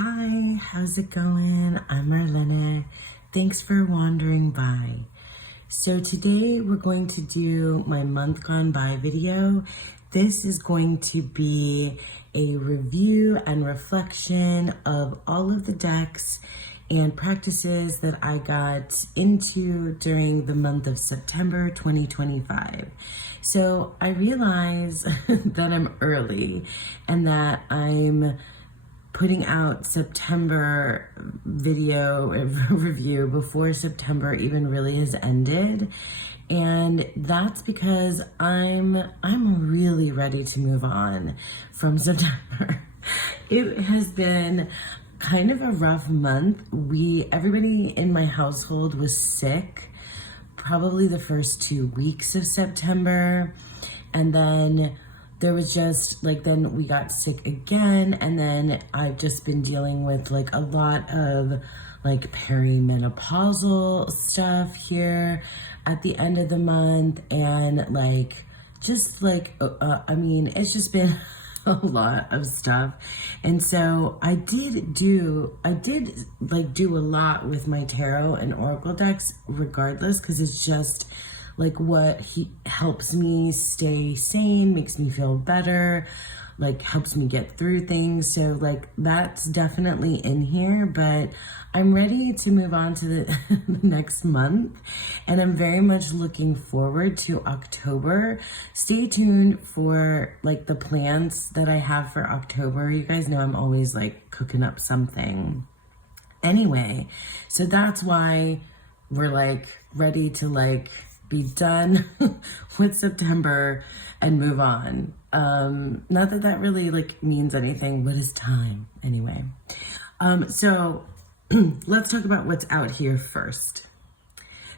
Hi, how's it going? I'm Marlene. Thanks for wandering by. So today we're going to do my month gone by video. This is going to be a review and reflection of all of the decks and practices that I got into during the month of September 2025. So I realize that I'm early and that I'm putting out September video review before September even really has ended. And that's because I'm really ready to move on from September. It has been kind of a rough month. Everybody in my household was sick, probably the first 2 weeks of September. And then there was just then we got sick again. And then I've just been dealing with a lot of perimenopausal stuff here at the end of the month. And it's just been a lot of stuff. And so I did do a lot with my tarot and oracle decks regardless, because it's just what helps me stay sane, makes me feel better, helps me get through things. So that's definitely in here, but I'm ready to move on to the next month. And I'm very much looking forward to October. Stay tuned for the plans that I have for October. You guys know I'm always cooking up something. Anyway, so that's why we're ready to be done with September and move on. Not that that really means anything, but it's time anyway. So let's talk about what's out here first.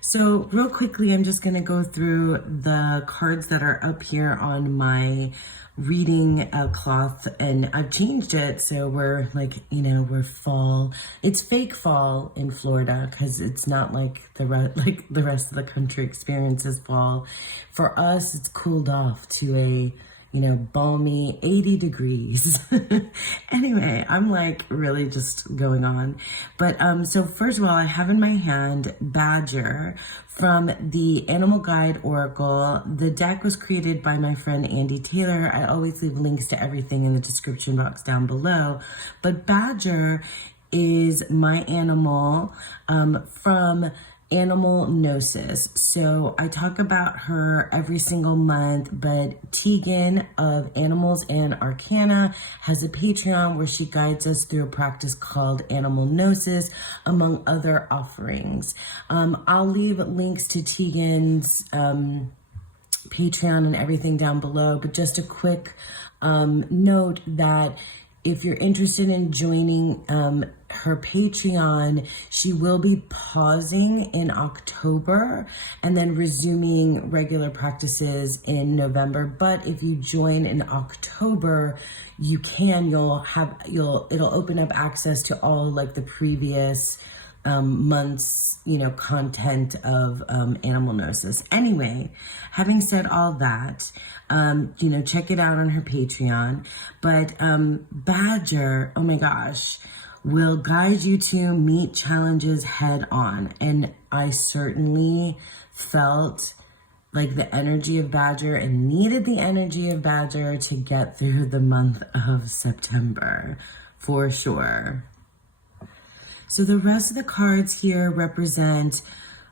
So real quickly, I'm just gonna go through the cards that are up here on my reading cloth, and I've changed it so we're we're fall. It's fake fall in Florida because it's not the rest of the country experiences fall. For us, it's cooled off to a balmy 80 degrees. Anyway, I'm really just going on. But so first of all, I have in my hand Badger from the Animal Guide Oracle. The deck was created by my friend Andy Taylor. I always leave links to everything in the description box down below. But Badger is my animal from Animal Gnosis. So I talk about her every single month, but Tegan of Animals and Arcana has a Patreon where she guides us through a practice called Animal Gnosis, among other offerings. I'll leave links to Tegan's Patreon and everything down below, but just a quick note that if you're interested in joining her Patreon, she will be pausing in October and then resuming regular practices in November. But if you join in October, it'll open up access to all the previous months, content of Animal Gnosis. Anyway, having said all that, check it out on her Patreon. But Badger, oh my gosh, will guide you to meet challenges head on. And I certainly felt the energy of Badger and needed the energy of Badger to get through the month of September, for sure. So the rest of the cards here represent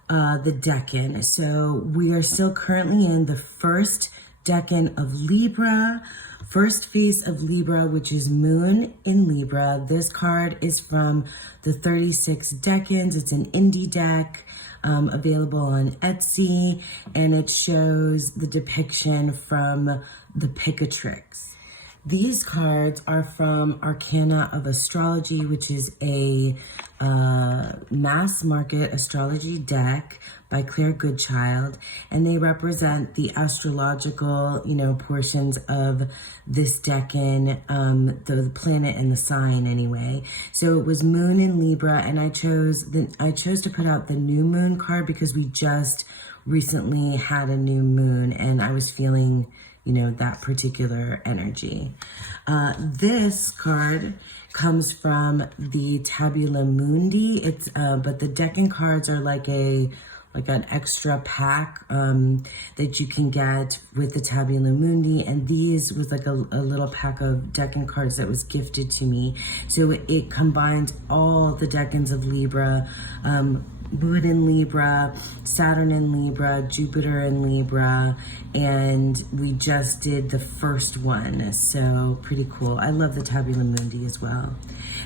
the decan. So we are still currently in the first decan of Libra, first face of Libra, which is Moon in Libra. This card is from the 36 decans. It's an indie deck available on Etsy, and it shows the depiction from the Picatrix. These cards are from Arcana of Astrology, which is a mass market astrology deck by Claire Goodchild, and they represent the astrological, portions of this decan, the planet and the sign anyway. So it was Moon in Libra, and I chose to put out the new moon card because we just recently had a new moon, and I was feeling that particular energy. This card comes from the Tabula Mundi. It's but the decking cards are like an extra pack that you can get with the Tabula Mundi, and these was like a little pack of decking cards that was gifted to me. So it combines all the decans of Libra, Moon in Libra, Saturn in Libra, Jupiter in Libra, and we just did the first one, so pretty cool. I love the Tabula Mundi as well.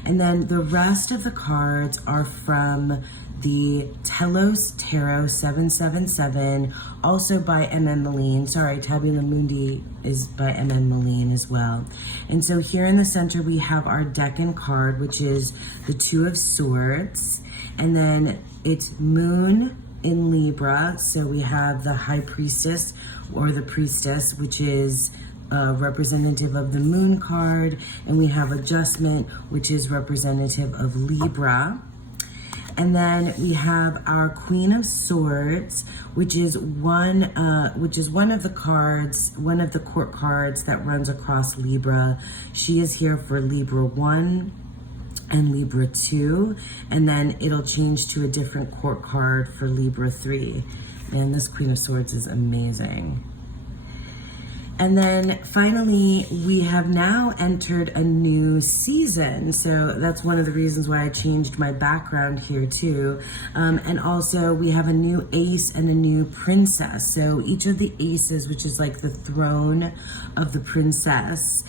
And then the rest of the cards are from the Telos Tarot 777, also by M.M. Moline. Sorry, Tabula Mundi is by M.M. Moline as well. And so here in the center we have our Decan card, which is the Two of Swords. And then it's Moon in Libra, so we have the High Priestess or the Priestess, which is representative of the Moon card. And we have Adjustment, which is representative of Libra. And then we have our Queen of Swords, which is one of the cards, one of the court cards that runs across Libra. She is here for Libra 1 and Libra 2, and then it'll change to a different court card for Libra 3. Man, this Queen of Swords is amazing. And then finally, we have now entered a new season. So that's one of the reasons why I changed my background here too. And also we have a new ace and a new princess. So each of the aces, which is like the throne of the princess,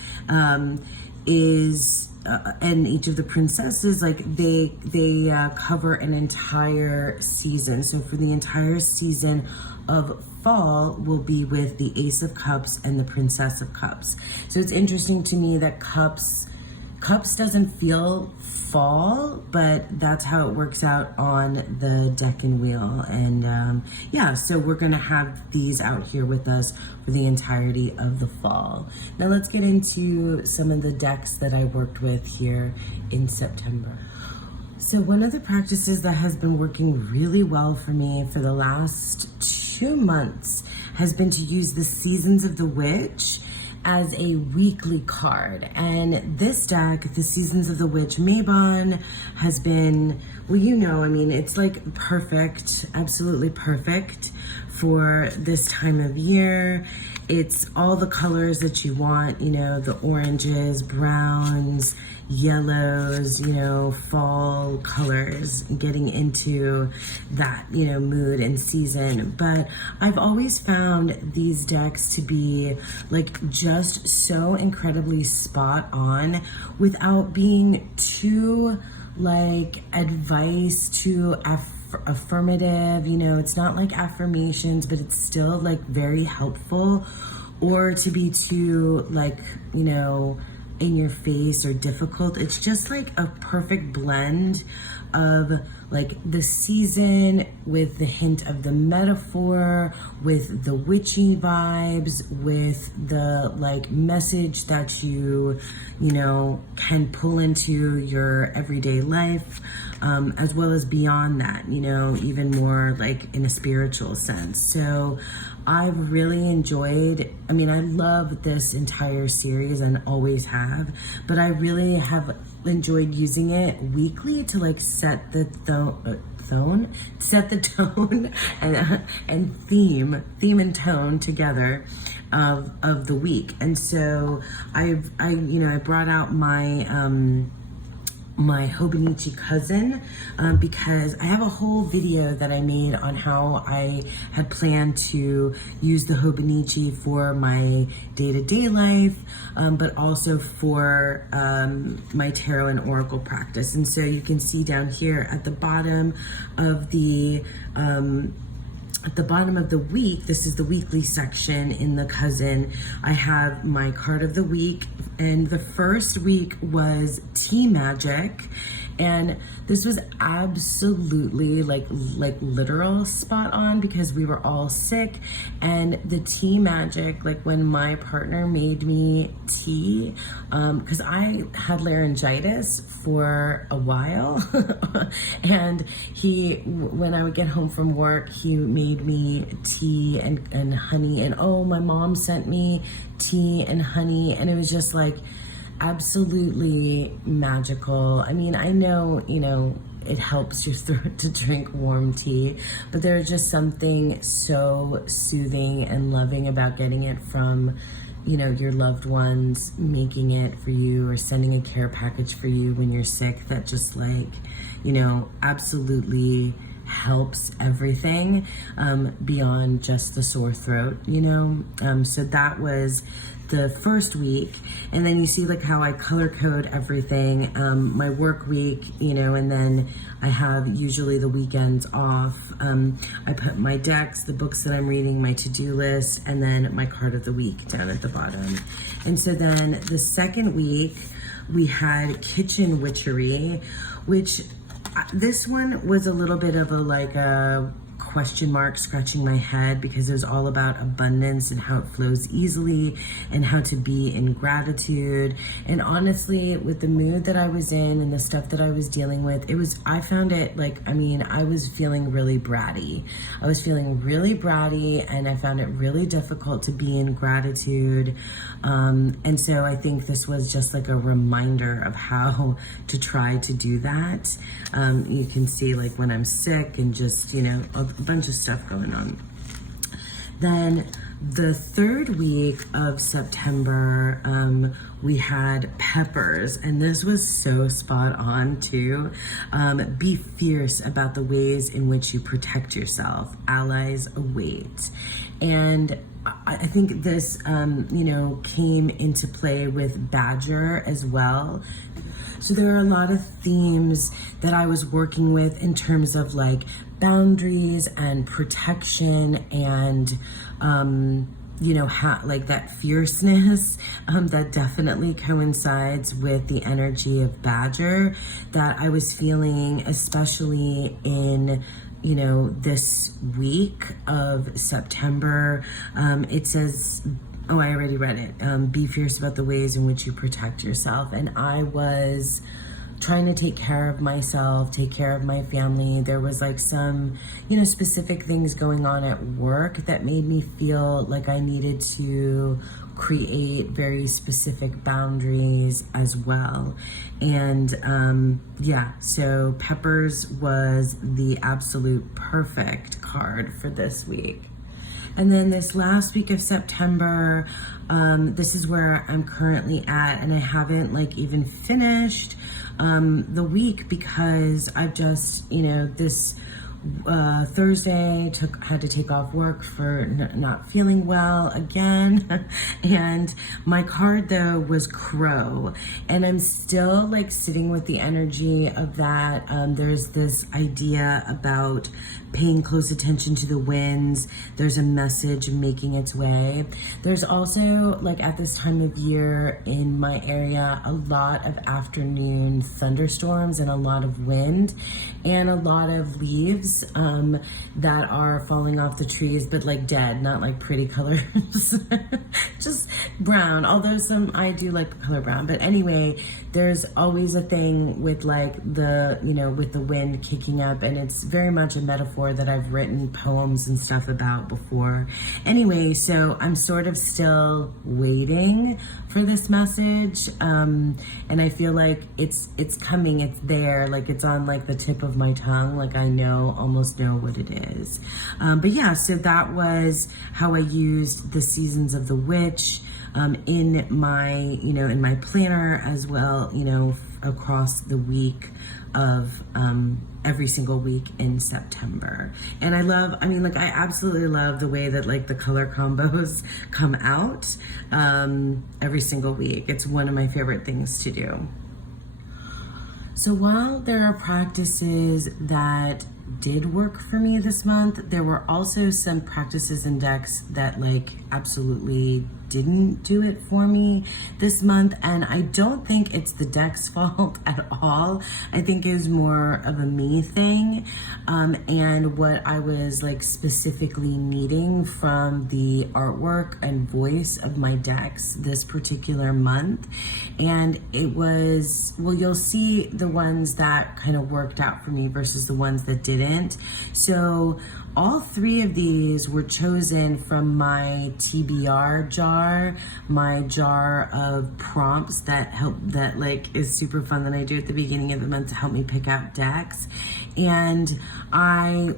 is and each of the princesses, like they cover an entire season. So for the entire season of fall will be with the Ace of Cups and the Princess of Cups. So it's interesting to me that Cups doesn't feel fall, but that's how it works out on the Decan wheel. And yeah, so we're gonna have these out here with us for the entirety of the fall. Now let's get into some of the decks that I worked with here in September. So one of the practices that has been working really well for me for the last 2 months has been to use the Seasons of the Witch as a weekly card. And this deck, the Seasons of the Witch Mabon, has been, well, you know, I mean, it's like perfect, absolutely perfect for this time of year. It's all the colors that you want, you know, the oranges, browns, yellows, you know, fall colors, getting into that, you know, mood and season. But I've always found these decks to be like just so incredibly spot on without being too like advice, too affirmative, you know. It's not like affirmations, but it's still like very helpful, or to be too like, you know, in your face or difficult. It's just like a perfect blend of like the season with the hint of the metaphor, with the witchy vibes, with the like message that you know, can pull into your everyday life, as well as beyond that, you know, even more like in a spiritual sense. So I've really enjoyed, I mean, I love this entire series and always have, but I really have enjoyed using it weekly to like set the tone and theme and tone together of the week. And so I brought out my my Hobonichi cousin, because I have a whole video that I made on how I had planned to use the Hobonichi for my day-to-day life, but also for my tarot and oracle practice. And so you can see down here at the bottom of the week, this is the weekly section in the cousin, I have my card of the week, and the first week was Tea Magic, and this was absolutely like literal spot on because we were all sick. And the tea magic, like when my partner made me tea, because I had laryngitis for a while and when I would get home from work, he made me tea and honey, and oh, my mom sent me tea and honey, and it was just like absolutely magical. I mean, I know, it helps your throat to drink warm tea, but there's just something so soothing and loving about getting it from, your loved ones, making it for you or sending a care package for you when you're sick, that just absolutely helps everything beyond just the sore throat, so that was the first week. And then you see how I color code everything, my work week, and then I have usually the weekends off. I put my decks, the books that I'm reading, my to-do list, and then my card of the week down at the bottom. And so then the second week we had kitchen witchery, which this one was a little bit of a question mark, scratching my head, because it was all about abundance and how it flows easily and how to be in gratitude. And honestly, with the mood that I was in and the stuff that I was dealing with, I found it I was feeling really bratty. And I found it really difficult to be in gratitude. And so I think this was just a reminder of how to try to do that. You can see when I'm sick and just, a bunch of stuff going on. Then the third week of September, we had peppers, and this was so spot on too. Be fierce about the ways in which you protect yourself. Allies await. And I think this, came into play with Badger as well. So there are a lot of themes that I was working with in terms of boundaries and protection and, that fierceness that definitely coincides with the energy of Badger that I was feeling, especially in this week of September. It says, oh, I already read it. Be fierce about the ways in which you protect yourself. And I was trying to take care of myself, take care of my family. There was some, specific things going on at work that made me feel like I needed to create very specific boundaries as well. And so Peppers was the absolute perfect card for this week. And then this last week of September, this is where I'm currently at, and I haven't even finished the week because I've just, this Thursday had to take off work for not feeling well again. And my card though was Crow, and I'm still sitting with the energy of that. There's this idea about paying close attention to the winds. There's a message making its way. There's also at this time of year in my area, a lot of afternoon thunderstorms and a lot of wind and a lot of leaves that are falling off the trees, but dead, not pretty colors, just brown. Although I do like the color brown, but anyway, there's always a thing with with the wind kicking up, and it's very much a metaphor that I've written poems and stuff about before. Anyway, so I'm sort of still waiting for this message, and I feel it's coming, it's there, it's on the tip of my tongue, I almost know what it is. But yeah, so that was how I used the Seasons of the Witch in my in my planner as well, across the week of every single week in September. And I absolutely love the way that the color combos come out every single week. It's one of my favorite things to do. So while there are practices that did work for me this month, there were also some practices and decks that absolutely didn't do it for me this month. And I don't think it's the deck's fault at all. I think it was more of a me thing, and what I was specifically needing from the artwork and voice of my decks this particular month. And it was, well, you'll see the ones that kind of worked out for me versus the ones that didn't. So all three of these were chosen from my TBR jar, my jar of prompts that like is super fun that I do at the beginning of the month to help me pick out decks. And I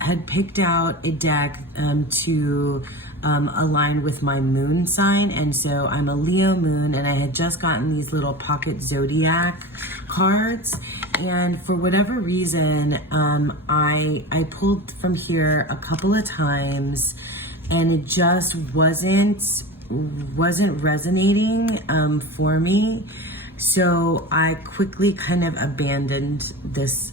had picked out a deck to align with my moon sign, and so I'm a Leo moon, and I had just gotten these little pocket zodiac cards, and for whatever reason I pulled from here a couple of times and it just wasn't resonating for me. So I quickly kind of abandoned this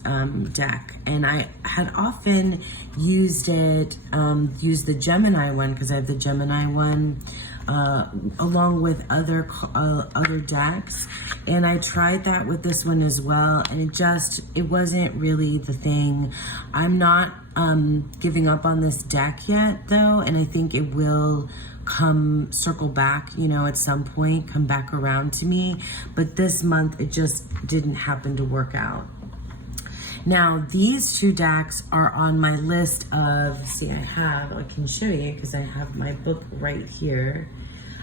deck, and I had often used the Gemini one, because I have the Gemini one along with other decks, and I tried that with this one as well, and it wasn't really the thing. I'm not giving up on this deck yet though, and I think it will circle back, at some point, come back around to me. But this month, it just didn't happen to work out. Now, these two decks are on my list of, I can show you because I have my book right here.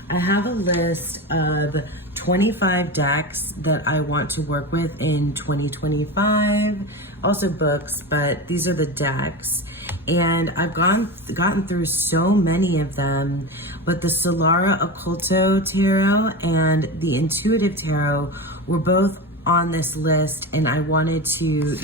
I have a list of 25 decks that I want to work with in 2025. Also books, but these are the decks. And I've gotten through so many of them, but the Solara Occulto Tarot and the Intuitive Tarot were both on this list, and I wanted to,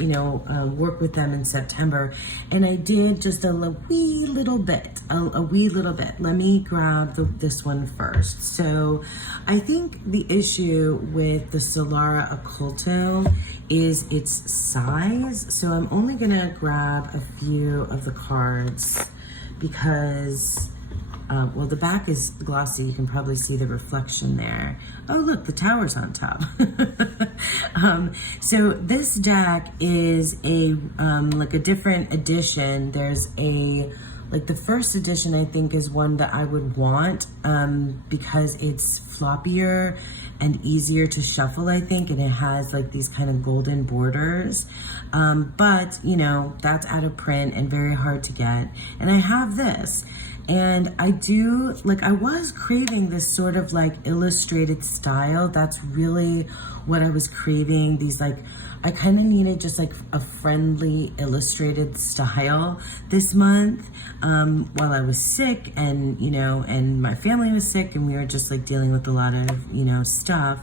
work with them in September. And I did just a wee little bit. Let me grab this one first. So I think the issue with the Solara Occulto is its size. So I'm only gonna grab a few of the cards because the back is glossy. You can probably see the reflection there. Oh, look, the tower's on top. So this deck is a different edition. There's the first edition, I think, is one that I would want because it's floppier and easier to shuffle, I think, and it has these kind of golden borders. But, that's out of print and very hard to get. And I have this. And I was craving this sort of illustrated style. That's really what I was craving. I kind of needed just a friendly illustrated style this month while I was sick, and and my family was sick, and we were just dealing with a lot of stuff.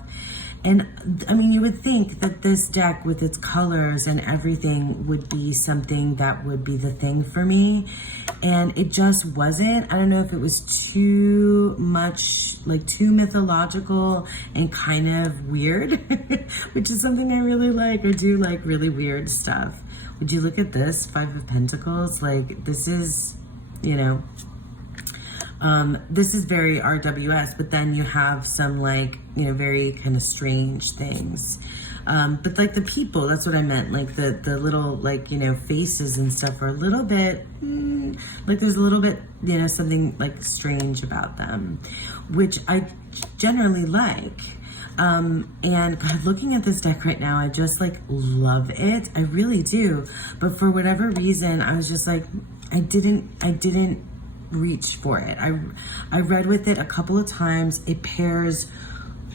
And I mean, you would think that this deck with its colors and everything would be something that would be the thing for me. And it just wasn't. I don't know if it was too much, too mythological and kind of weird, which is something I really like. I do like really weird stuff. Would you look at this? 5 of Pentacles. This is, this is very RWS, but then you have some very kind of strange things. But the people, that's what I meant. The little faces and stuff are a little bit, there's a little bit, something strange about them, which I generally like. And God, looking at this deck right now, I just love it. I really do. But for whatever reason, I was just I didn't reach for it. I read with it a couple of times. It pairs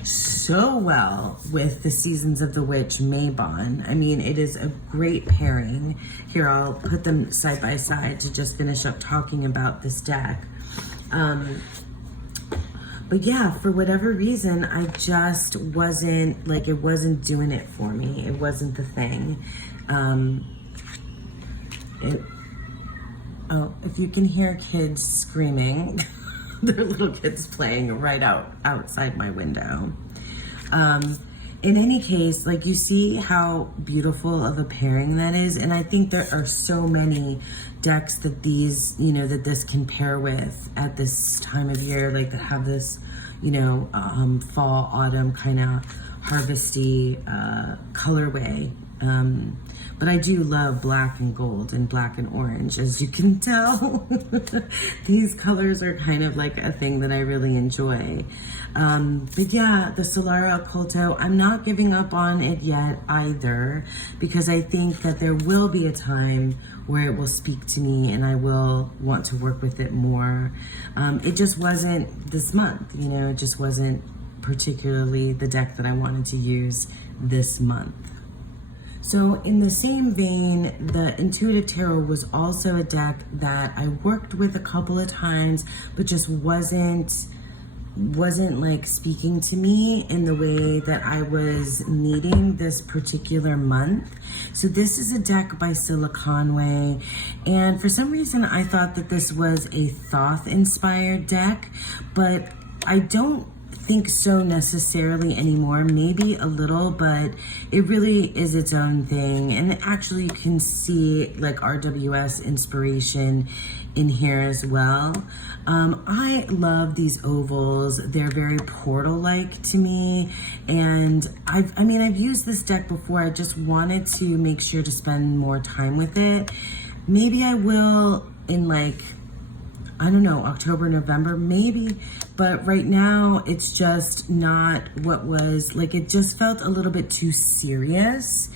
so well with the Seasons of the Witch Mabon. I mean, it is a great pairing. Here, I'll put them side by side to just finish up talking about this deck. But yeah, for whatever reason, I just wasn't, it wasn't doing it for me. It wasn't the thing. Oh, if you can hear kids screaming, they're little kids playing right outside my window. In any case, you see how beautiful of a pairing that is. And I think there are so many decks that these, that this can pair with at this time of year, that have this, fall, autumn kind of harvesty colorway. But I do love black and gold and black and orange, as you can tell. These colors are kind of like a thing that I really enjoy. But yeah, the Solara Occulto, I'm not giving up on it yet either, because I think that there will be a time where it will speak to me and I will want to work with it more. It just wasn't this month, you know, it just wasn't particularly the deck that I wanted to use this month. So in the same vein, the Intuitive Tarot was also a deck that I worked with a couple of times, but just wasn't like speaking to me in the way that I was needing this particular month. So this is a deck by Scylla Conway, and for some reason I thought that this was a Thoth inspired deck, but I don't think so necessarily anymore. Maybe a little, but it really is its own thing. And actually you can see like RWS inspiration in here as well. I love these ovals. They're very portal-like to me, and I've used this deck before. I just wanted to make sure to spend more time with it. Maybe I will in like, I don't know, October, November, maybe. But right now, it's just not what was, like, it just felt a little bit too serious.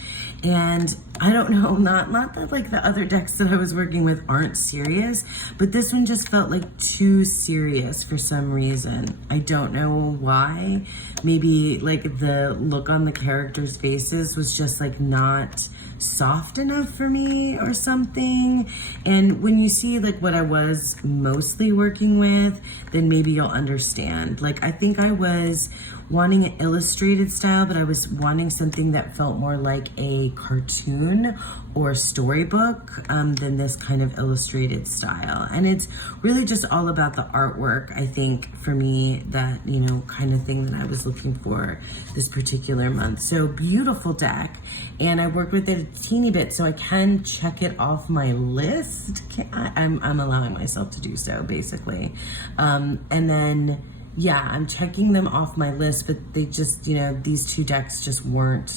And I don't know, not that like the other decks that I was working with aren't serious, but this one just felt like too serious for some reason. I don't know why. Maybe like the look on the characters' faces was just like not soft enough for me or something. And when you see like what I was mostly working with, then maybe you'll understand. Like, I think I was wanting an illustrated style, but I was wanting something that felt more like a cartoon or storybook than this kind of illustrated style. And it's really just all about the artwork, I think, for me, that, you know, kind of thing that I was looking for this particular month. So beautiful deck, and I worked with it a teeny bit, so I can check it off my list. I'm allowing myself to do so, basically. And then, yeah, I'm checking them off my list, but they just, you know, these two decks just weren't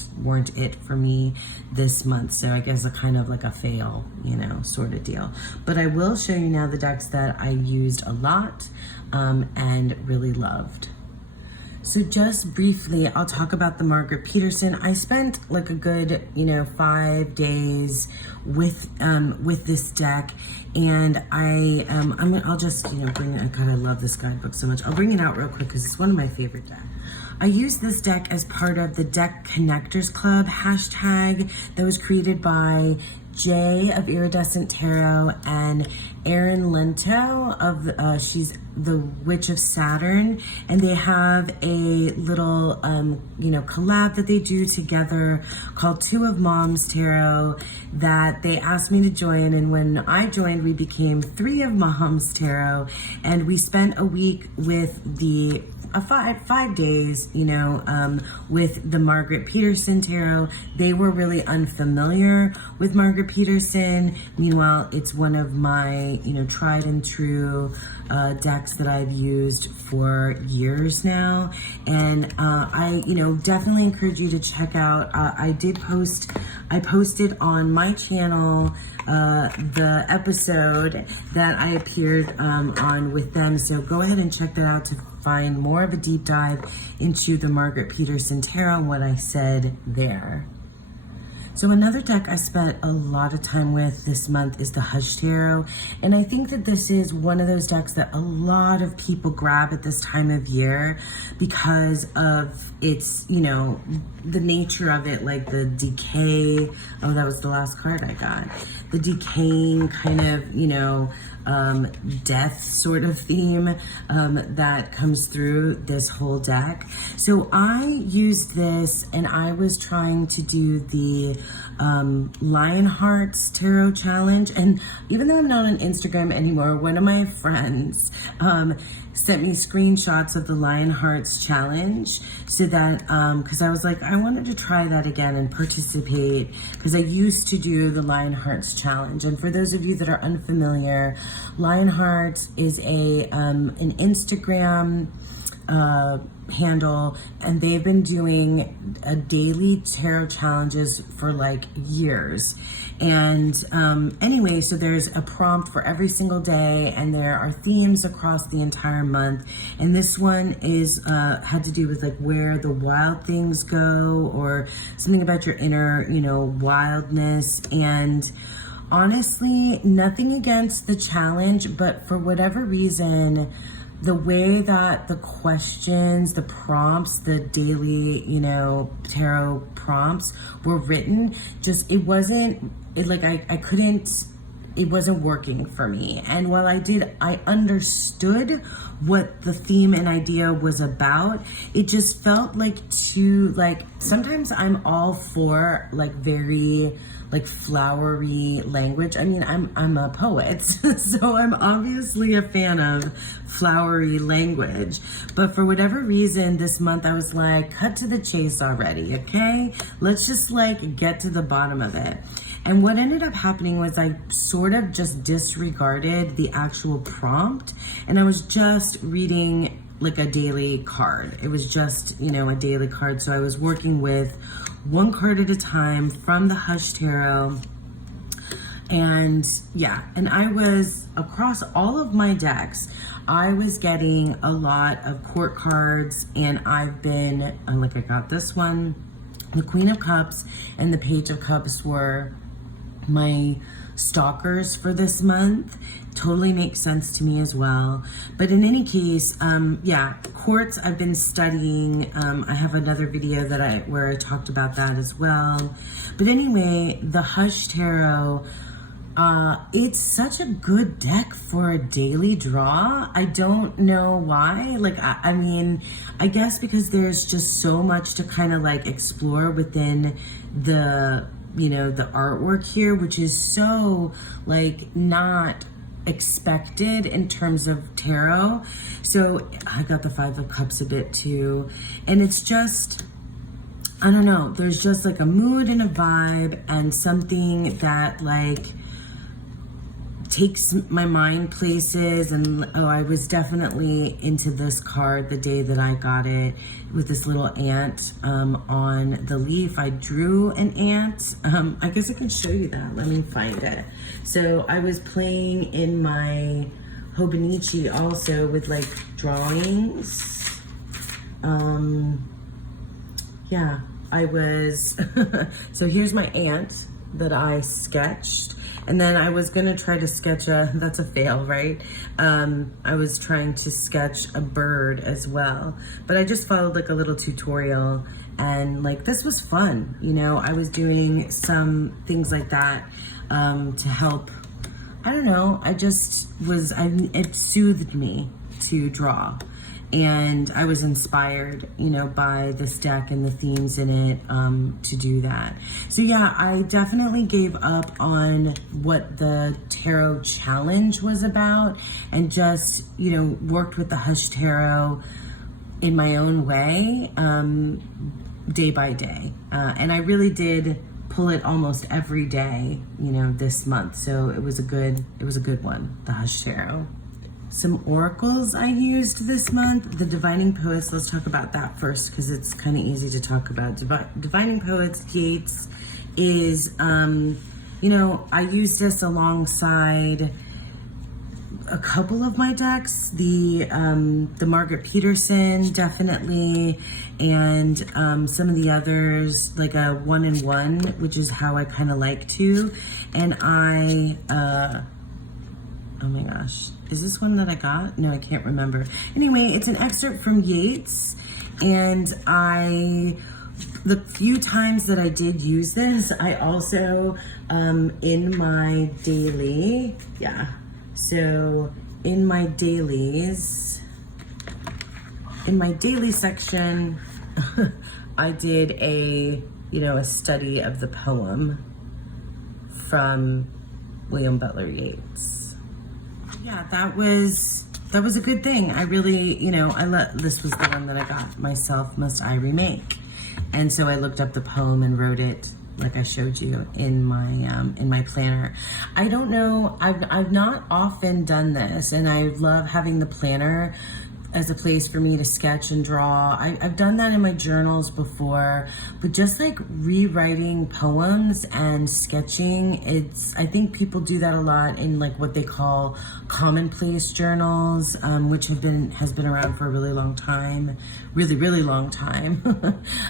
it for me this month. So I guess a kind of like a fail, you know, sort of deal. But I will show you now the decks that I used a lot and really loved. So just briefly, I'll talk about the Margaret Peterson. I spent like a good, 5 days with this deck, and I'll just, bring it. God, I love this guidebook so much. I'll bring it out real quick because it's one of my favorite decks. I used this deck as part of the Deck Connectors Club hashtag that was created by Jay of Iridescent Tarot and Erin Lento of she's the Witch of Saturn, and they have a little collab that they do together called Two of Moms Tarot that they asked me to join, and when I joined we became Three of Moms Tarot, and we spent a week with the 5 days, with the Margaret Peterson Tarot. They were really unfamiliar with Margaret Peterson. Meanwhile, it's one of my, tried and true decks that I've used for years now. And I definitely encourage you to check out. I posted on my channel the episode that I appeared on with them. So go ahead and check that out to find more of a deep dive into the Margaret Peterson Tarot and what I said there. So another deck I spent a lot of time with this month is the Hush Tarot. And I think that this is one of those decks that a lot of people grab at this time of year because of its, the nature of it, like the decay. Oh, that was the last card I got. The decaying kind of, death sort of theme that comes through this whole deck. So I used this and I was trying to do the Lionhearts Tarot Challenge. And even though I'm not on Instagram anymore, one of my friends sent me screenshots of the Lionhearts Challenge so that, because I was like, I wanted to try that again and participate because I used to do the Lionhearts Challenge. And for those of you that are unfamiliar, Lionhearts is an Instagram handle, and they've been doing a daily tarot challenges for like years. And anyway, so there's a prompt for every single day, and there are themes across the entire month. And this one is had to do with like where the wild things go, or something about your inner, you know, wildness. And honestly, nothing against the challenge, but for whatever reason, the way that the questions, the prompts, the daily, you know, tarot prompts were written, just, it wasn't, I couldn't, it wasn't working for me. And while I understood what the theme and idea was about, it just felt like too, like, sometimes I'm all for like very like flowery language. I mean, I'm a poet, so I'm obviously a fan of flowery language. But for whatever reason, this month I was like, cut to the chase already, okay? Let's just like get to the bottom of it. And what ended up happening was I sort of just disregarded the actual prompt, and I was just reading like a daily card. It was just, you know, a daily card. So I was working with one card at a time from the Hush Tarot. And yeah, and I was, across all of my decks, I was getting a lot of court cards, and I've been, like, I got this one, the Queen of Cups and the Page of Cups were my stalkers for this month. Totally makes sense to me as well. But in any case, yeah, quartz I've been studying. I have another video where I talked about that as well. But anyway, the Hush Tarot, it's such a good deck for a daily draw. I don't know why. Like, I mean, I guess because there's just so much to kind of like explore within the, you know, the artwork here, which is so like not expected in terms of tarot. So I got the Five of Cups a bit too. And it's just, I don't know, there's just like a mood and a vibe and something that like takes my mind places. And oh, I was definitely into this card the day that I got it, with this little ant on the leaf. I drew an ant. I guess I can show you that. Let me find it. So I was playing in my Hobonichi also with like drawings. Yeah, I was, so here's my ant that I sketched. And then I was gonna try to sketch that's a fail, right? I was trying to sketch a bird as well, but I just followed like a little tutorial, and like this was fun, you know? I was doing some things like that to help, I don't know, it soothed me to draw. And I was inspired, you know, by this deck and the themes in it to do that. So yeah, I definitely gave up on what the tarot challenge was about, and just, you know, worked with the Hush Tarot in my own way, day by day. And I really did pull it almost every day, you know, this month. So it was a good one, the Hush Tarot. Some oracles I used this month. The Divining Poets, let's talk about that first because it's kind of easy to talk about. Divining Poets, Yates, is, you know, I used this alongside a couple of my decks. The Margaret Peterson, definitely, and some of the others, like a 1-in-1, which is how I kind of like to. And oh my gosh, is this one that I got? No, I can't remember. Anyway, it's an excerpt from Yates, and the few times that I did use this, I also, in my daily, yeah, so in my daily section, I did a study of the poem from William Butler Yeats. Yeah, that was a good thing. I really, this was the one that I got, Myself Must I Remake. And so I looked up the poem and wrote it like I showed you in my planner. I don't know, I've not often done this, and I love having the planner as a place for me to sketch and draw. I've done that in my journals before, but just like rewriting poems and sketching, I think people do that a lot in like what they call commonplace journals, which has been around for a really long time, really long time.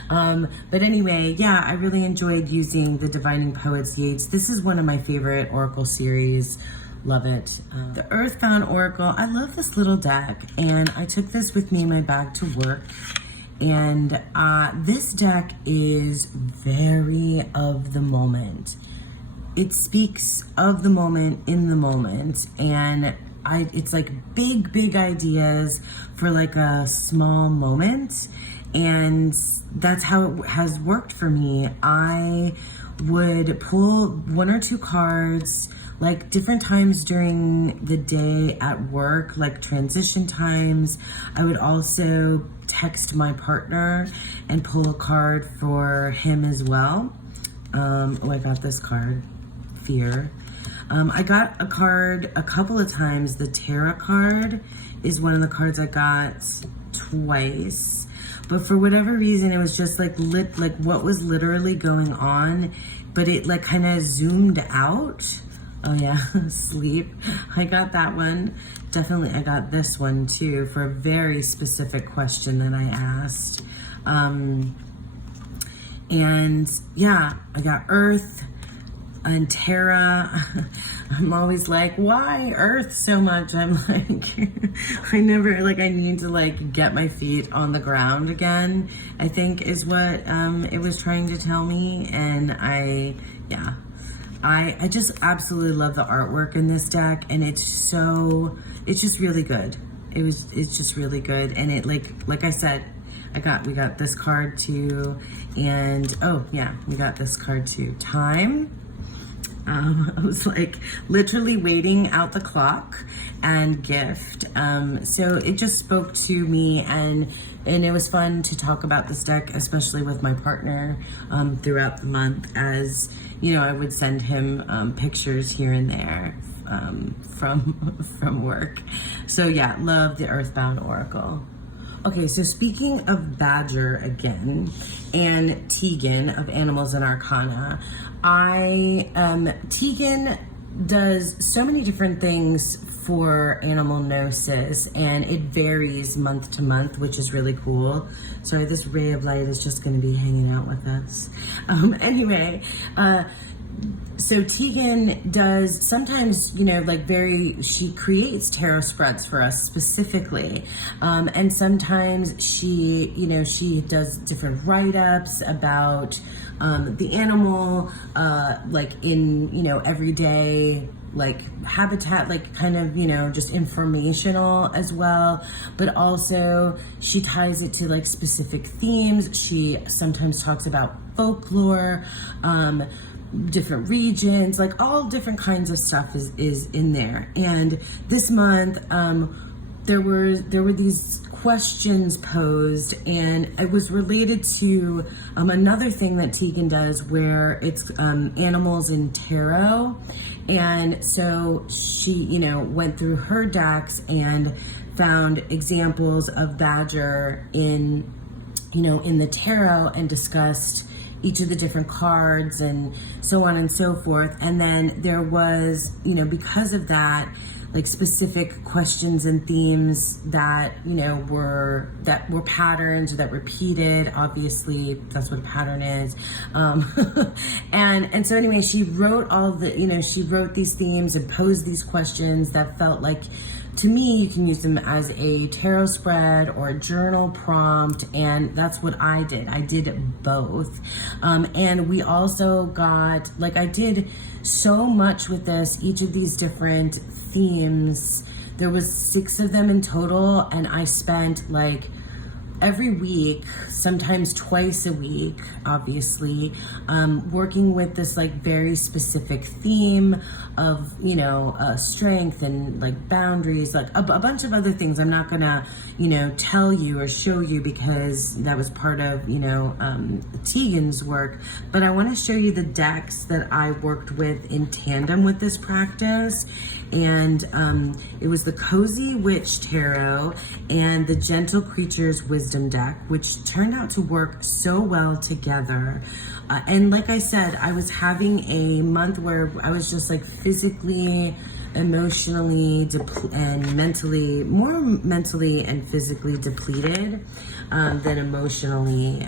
But anyway, yeah, I really enjoyed using the Divining Poets Yates. This is one of my favorite Oracle series. Love it. The Earthbound Oracle. I love this little deck, and I took this with me in my bag to work. And this deck is very of the moment. It speaks of the moment in the moment, and it's like big ideas for like a small moment, and that's how it has worked for me. I would pull one or two cards like different times during the day at work, like transition times. I would also text my partner and pull a card for him as well. Oh, I got this card, Fear. I got a card a couple of times. The Tarot card is one of the cards I got twice. But for whatever reason, it was just like what was literally going on, but it like kind of zoomed out. Oh yeah, sleep. I got that one. Definitely, I got this one too for a very specific question that I asked. And yeah, I got Earth and Terra. I'm always like, why Earth so much? I'm like, I need to like get my feet on the ground again, I think is what it was trying to tell me. And I just absolutely love the artwork in this deck, and it's just really good. It's just really good. And it like I said, we got this card too, and oh yeah, we got this card too. Time. I was like literally waiting out the clock, and gift. So it just spoke to me, and it was fun to talk about this deck, especially with my partner throughout the month, as you know, I would send him pictures here and there from work. So yeah, love the Earthbound Oracle. Okay, so speaking of Badger again, and Tegan of Animals and Arcana, Tegan does so many different things for animal gnosis, and it varies month to month, which is really cool. Sorry, this ray of light is just going to be hanging out with us. Anyway, so Tegan does sometimes, you know, like she creates tarot spreads for us specifically. And sometimes she does different write-ups about the animal, like in, you know, everyday like habitat, like kind of, you know, just informational as well, but also she ties it to like specific themes. She sometimes talks about folklore, different regions, like all different kinds of stuff is in there. And this month, there were these questions posed, and it was related to another thing that Tegan does, where it's animals in tarot. And so she, you know, went through her decks and found examples of Badger in, you know, in the tarot, and discussed each of the different cards and so on and so forth. And then there was, you know, because of that, like specific questions and themes that, you know, were patterns that repeated. Obviously, that's what a pattern is. And so anyway, she wrote she wrote these themes and posed these questions that felt like, to me, you can use them as a tarot spread or a journal prompt, and that's what I did. I did both. And we also got, like, I did so much with this, each of these different themes. There was 6 of them in total, and I spent like every week, sometimes twice a week, obviously, working with this like very specific theme of, you know, strength and like boundaries, like a bunch of other things I'm not gonna, you know, tell you or show you because that was part of, you know, Tegan's work. But I want to show you the decks that I worked with in tandem with this practice. And it was the Cozy Witch Tarot and the Gentle Creatures Wisdom deck, which turned out to work so well together. And like I said, I was having a month where I was just like physically, emotionally, and mentally, more mentally and physically depleted than emotionally.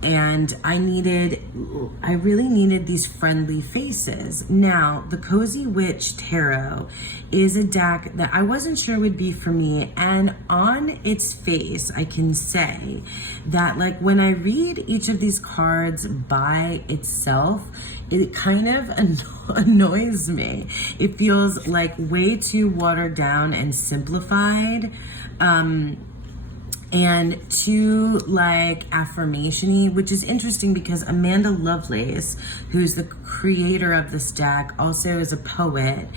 And I really needed these friendly faces. Now, the Cozy Witch Tarot is a deck that I wasn't sure would be for me. And on its face, I can say that like when I read each of these cards by itself, it kind of annoys me. It feels like way too watered down and simplified. And too like affirmation-y, which is interesting because Amanda Lovelace, who's the creator of this deck, also is a poet.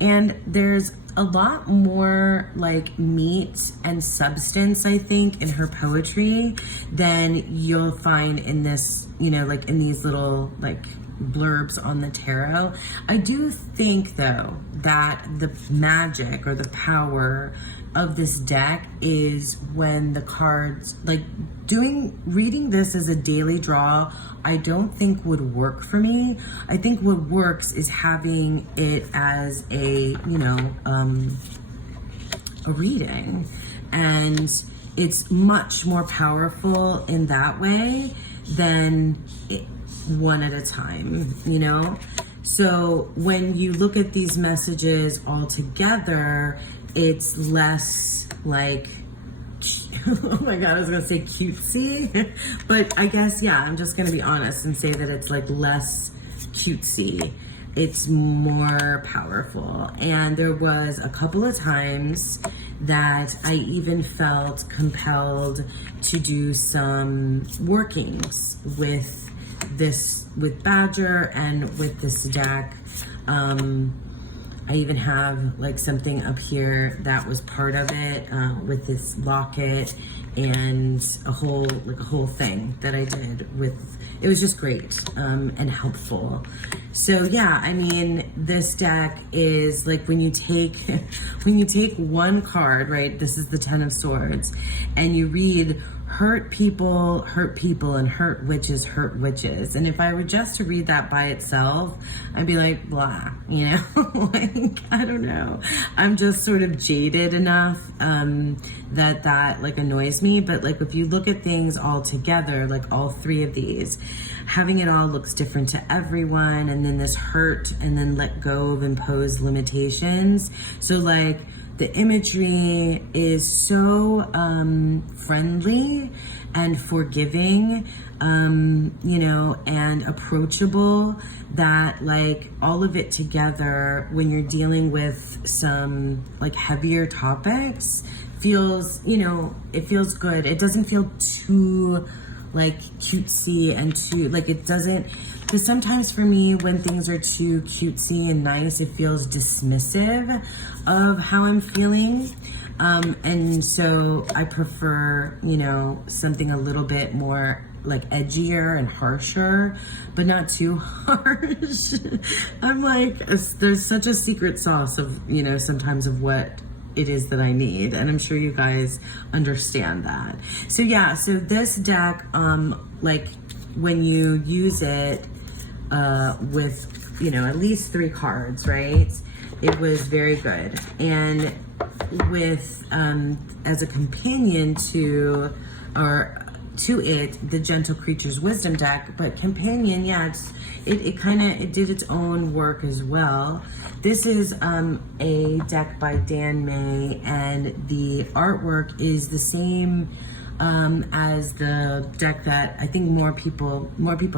And there's a lot more like meat and substance, I think, in her poetry than you'll find in this, you know, like in these little like blurbs on the tarot. I do think though that the magic or the power of this deck is when the cards, like reading this as a daily draw, I don't think would work for me. I think what works is having it as a, you know, a reading, and it's much more powerful in that way than one at a time, you know? So when you look at these messages all together, it's less like, oh my God, I was gonna say cutesy, but I guess, yeah, I'm just gonna be honest and say that it's like less cutesy. It's more powerful. And there was a couple of times that I even felt compelled to do some workings with this, with Badger and with this deck. I even have like something up here that was part of it with this locket and a whole thing that I did with. It was just great and helpful. So yeah, I mean, this deck is like when you take one card, right? This is the Ten of Swords, and you read hurt people, and hurt witches. And if I were just to read that by itself, I'd be like, blah, you know, like, I don't know. I'm just sort of jaded enough that like annoys me. But like, if you look at things all together, like all three of these, having it all looks different to everyone. And then this hurt and then let go of imposed limitations. So like, the imagery is so friendly and forgiving, you know, and approachable that like all of it together when you're dealing with some like heavier topics feels, you know, it feels good. It doesn't feel too like cutesy and too like, it doesn't, because sometimes for me when things are too cutesy and nice, it feels dismissive of how I'm feeling, and so I prefer, you know, something a little bit more like edgier and harsher, but not too harsh. I'm like, there's such a secret sauce of, you know, sometimes of what it is that I need, and I'm sure you guys understand that. So yeah, so this deck, like when you use it with, you know, at least 3 cards, right? It was very good. And with as a companion to it, the Gentle Creatures Wisdom deck, but companion, yeah, it did its own work as well. This is a deck by Dan May, and the artwork is the same as the deck that I think more people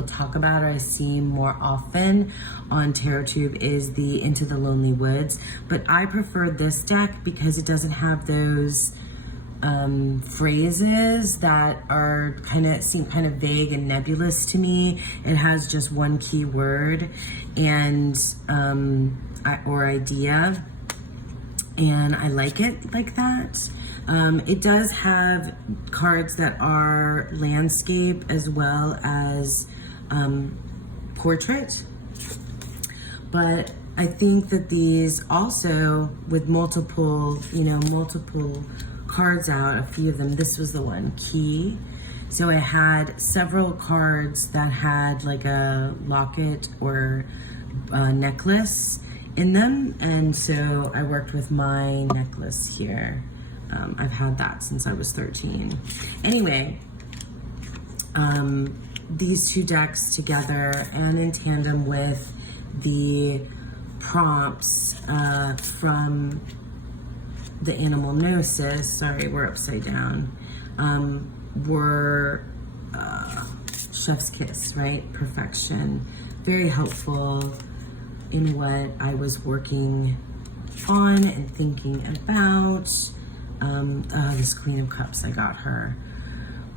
talk about, or I see more often on TarotTube, is the Into the Lonely Woods. But I prefer this deck because it doesn't have those phrases that are seem kind of vague and nebulous to me. It has just one key word and or idea, and I like it like that. It does have cards that are landscape as well as portrait, but I think that these also, with multiple cards out, a few of them, this was the one, key. So I had several cards that had like a locket or a necklace in them, and so I worked with my necklace here. I've had that since I was 13. Anyway, these two decks together and in tandem with the prompts from the animal gnosis, sorry, we're upside down, were chef's kiss, right? Perfection. Very helpful in what I was working on and thinking about. This Queen of Cups, I got her.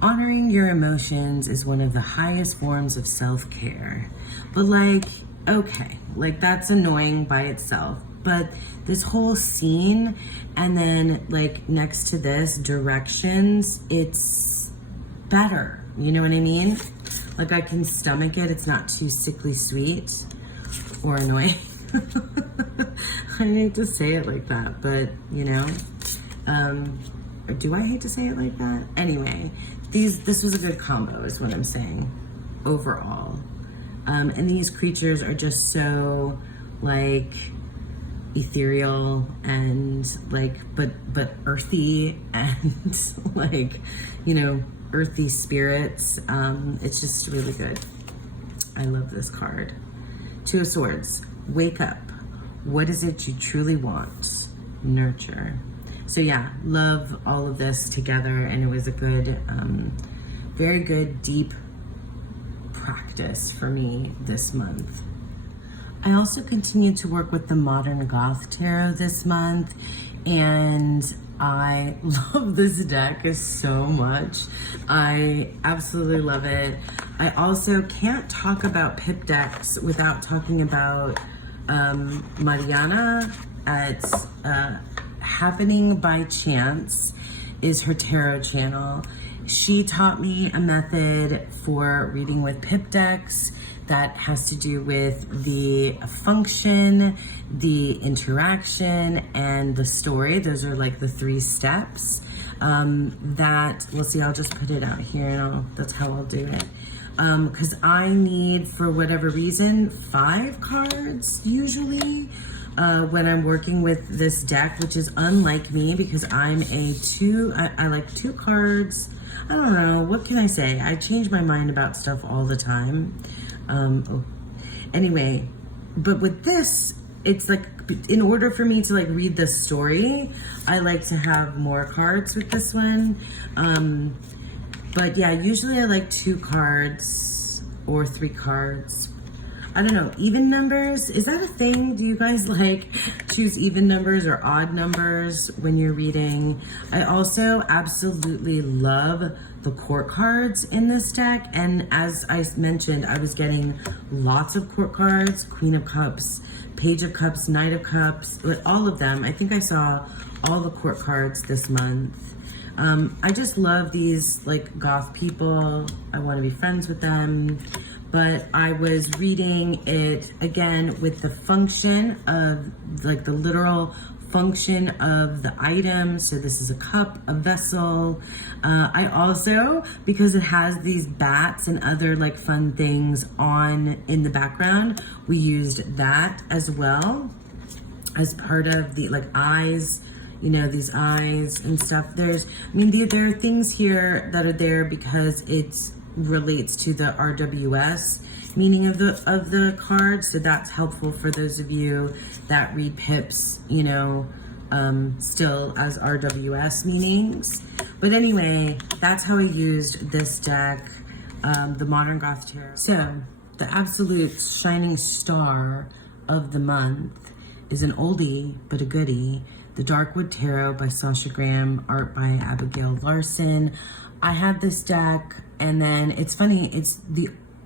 Honoring your emotions is one of the highest forms of self-care. But like, okay, like that's annoying by itself. But this whole scene, and then like next to this, directions, it's better. You know what I mean? Like I can stomach it. It's not too sickly sweet or annoying. I hate to say it like that, but you know, or do I hate to say it like that? Anyway, this was a good combo is what I'm saying overall. And these creatures are just so like ethereal and like, but earthy and like, you know, earthy spirits. It's just really good. I love this card. Two of Swords, wake up. What is it you truly want? Nurture. So yeah, love all of this together, and it was a good, very good, deep practice for me this month. I also continued to work with the Modern Goth Tarot this month, and I love this deck so much. I absolutely love it. I also can't talk about pip decks without talking about Mariana at Happening by Chance is her tarot channel. She taught me a method for reading with pip decks that has to do with the function, the interaction, and the story. Those are like the 3 steps. That, we'll see, I'll just put it out here and that's how I'll do it. Because I need, for whatever reason, 5 cards usually when I'm working with this deck, which is unlike me because I'm I like 2 cards. I don't know, what can I say? I change my mind about stuff all the time. Anyway, but with this, it's like, in order for me to like read the story, I like to have more cards with this one. But yeah, usually I like 2 cards or 3 cards. I don't know, even numbers, is that a thing? Do you guys like choose even numbers or odd numbers when you're reading? I also absolutely love the court cards in this deck. And as I mentioned, I was getting lots of court cards, Queen of Cups, Page of Cups, Knight of Cups, all of them. I think I saw all the court cards this month. I just love these like goth people. I want to be friends with them. But I was reading it again with the function of like the literal function of the item. So this is a cup, a vessel. I also, because it has these bats and other like fun things on in the background, we used that as well as part of the like eyes, you know, these eyes and stuff. There are things here that are there because it's relates to the RWS meaning of the card, so that's helpful for those of you that read pips, you know, still as RWS meanings. But anyway, that's how I used this deck, the Modern Goth Tarot. So the absolute shining star of the month is an oldie but a goodie. the Darkwood Tarot by Sasha Graham, art by Abigail Larson. I had this deck, and then it's funny, it's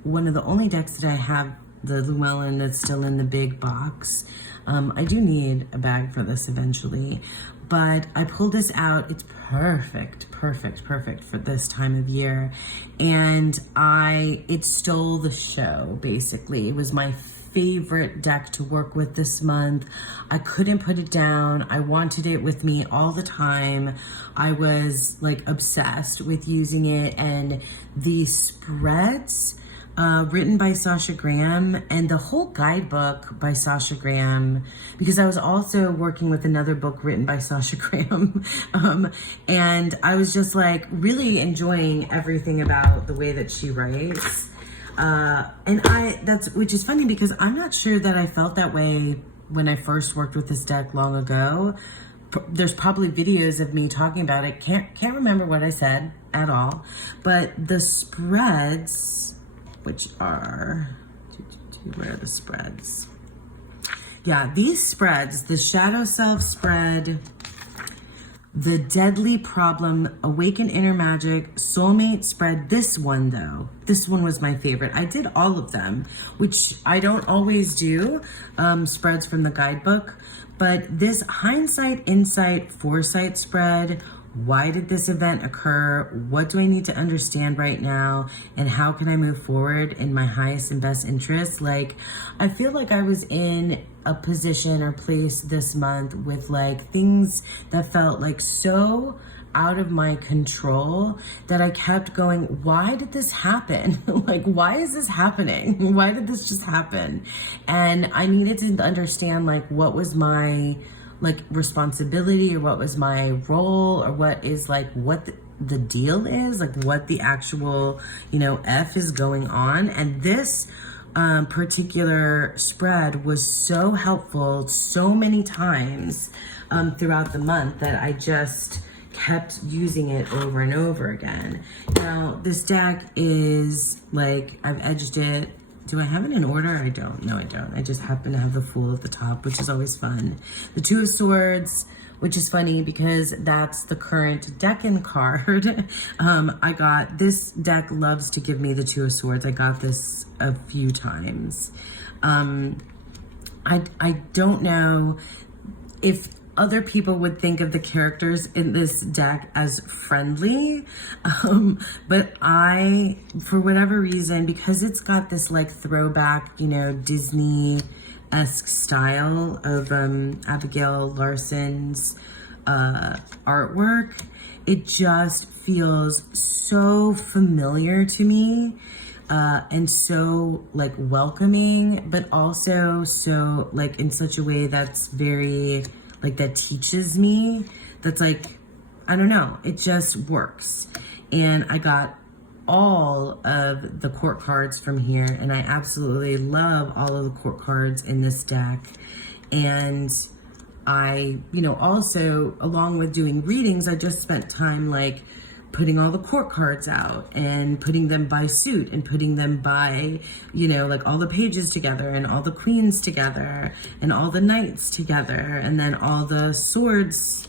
one of the only decks that I have, the Llewellyn, that's still in the big box. I do need a bag for this eventually, but I pulled this out. It's perfect for this time of year. And it stole the show, basically. It was my favorite deck to work with this month. I couldn't put it down. I wanted it with me all the time. I was like obsessed with using it, and the spreads written by Sasha Graham, and the whole guidebook by Sasha Graham, because I was also working with another book written by Sasha Graham, and I was just like really enjoying everything about the way that she writes. Which is funny because I'm not sure that I felt that way when I first worked with this deck long ago. There's probably videos of me talking about it. Can't remember what I said at all, but the spreads, which are, where are the spreads? Yeah, these spreads, the Shadow Self spread, the Deadly Problem, Awaken Inner Magic, Soulmate spread. This one though, this one was my favorite. I did all of them, which I don't always do, spreads from the guidebook, but this Hindsight, Insight, Foresight spread. Why did this event occur? What do I need to understand right now? And how can I move forward in my highest and best interest? Like, I feel like I was in a position or place this month with like things that felt like so out of my control that I kept going, why did this happen? Like, why is this happening? Why did this just happen? And I needed to understand like what was my responsibility, or what was my role, or what is like what the deal is, like what the actual F is going on. And this particular spread was so helpful so many times throughout the month that I just kept using it over and over again. Now this deck is like, I've edged it. Do I have it in order? I don't. No, I don't. I just happen to have the Fool at the top, which is always fun. The Two of Swords, which is funny because that's the current Decan card. I got, this deck loves to give me the Two of Swords. I got this a few times. I don't know if other people would think of the characters in this deck as friendly, but I, for whatever reason, because it's got this like throwback, Disney-esque style of Abigail Larson's artwork, it just feels so familiar to me, and so like welcoming, but also so like in such a way that's very like that teaches me, that's like, I don't know, it just works. And I got all of the court cards from here, and I absolutely love all of the court cards in this deck. And I, also, along with doing readings, I just spent time like putting all the court cards out and putting them by suit and putting them by, like all the pages together and all the queens together and all the knights together and then all the swords,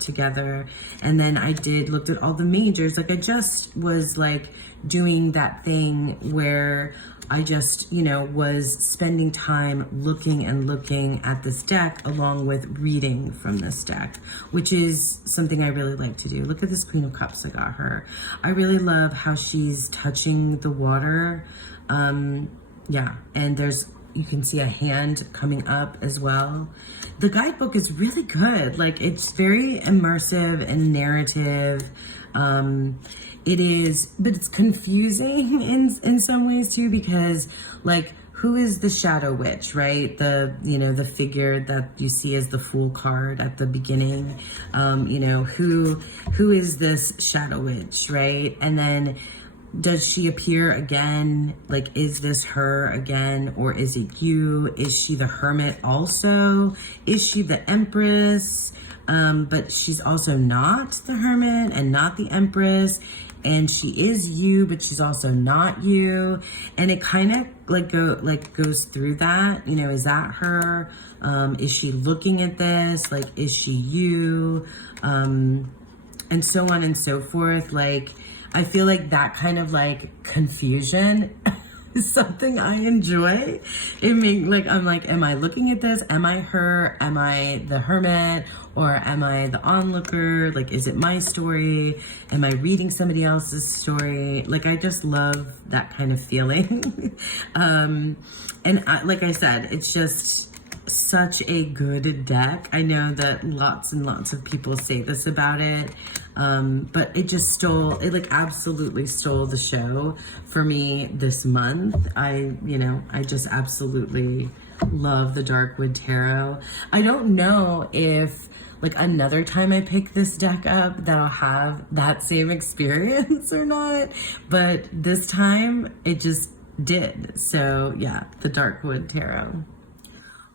together. And then I looked at all the majors. Like I just was like doing that thing where I just, was spending time looking at this deck along with reading from this deck, which is something I really like to do. Look at this Queen of Cups I got her. I really love how she's touching the water. Yeah, and you can see a hand coming up as well. The guidebook is really good. Like, it's very immersive and narrative. It is, but it's confusing in some ways too, because like, who is the Shadow Witch, right? The figure that you see as the Fool card at the beginning. Who is this Shadow Witch, right? And then does she appear again? Like, is this her again, or is it you? Is she the Hermit also? Is she the Empress? But she's also not the Hermit and not the Empress. And she is you, but she's also not you. And it kind of goes through that. You know, is that her? Is she looking at this? Like, is she you? And so on and so forth. Like, I feel like that kind of like confusion is something I enjoy. I'm like, am I looking at this? Am I her? Am I the hermit? Or am I the onlooker? Like, is it my story? Am I reading somebody else's story? Like, I just love that kind of feeling. Like I said, it's just such a good deck. I know that lots and lots of people say this about it, but it absolutely stole the show for me this month. I just absolutely love the Darkwood Tarot. I don't know if like another time I pick this deck up that I'll have that same experience or not, but this time it just did. So yeah, the Darkwood Tarot.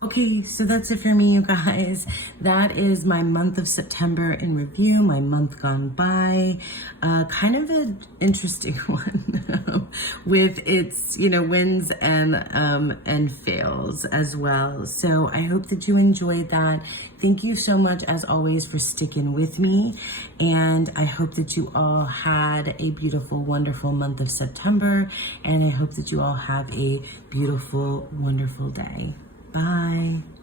Okay, so that's it for me, you guys. That is my month of September in review, my month gone by. Kind of an interesting one with its, wins and fails as well. So I hope that you enjoyed that. Thank you so much, as always, for sticking with me. And I hope that you all had a beautiful, wonderful month of September. And I hope that you all have a beautiful, wonderful day. Bye.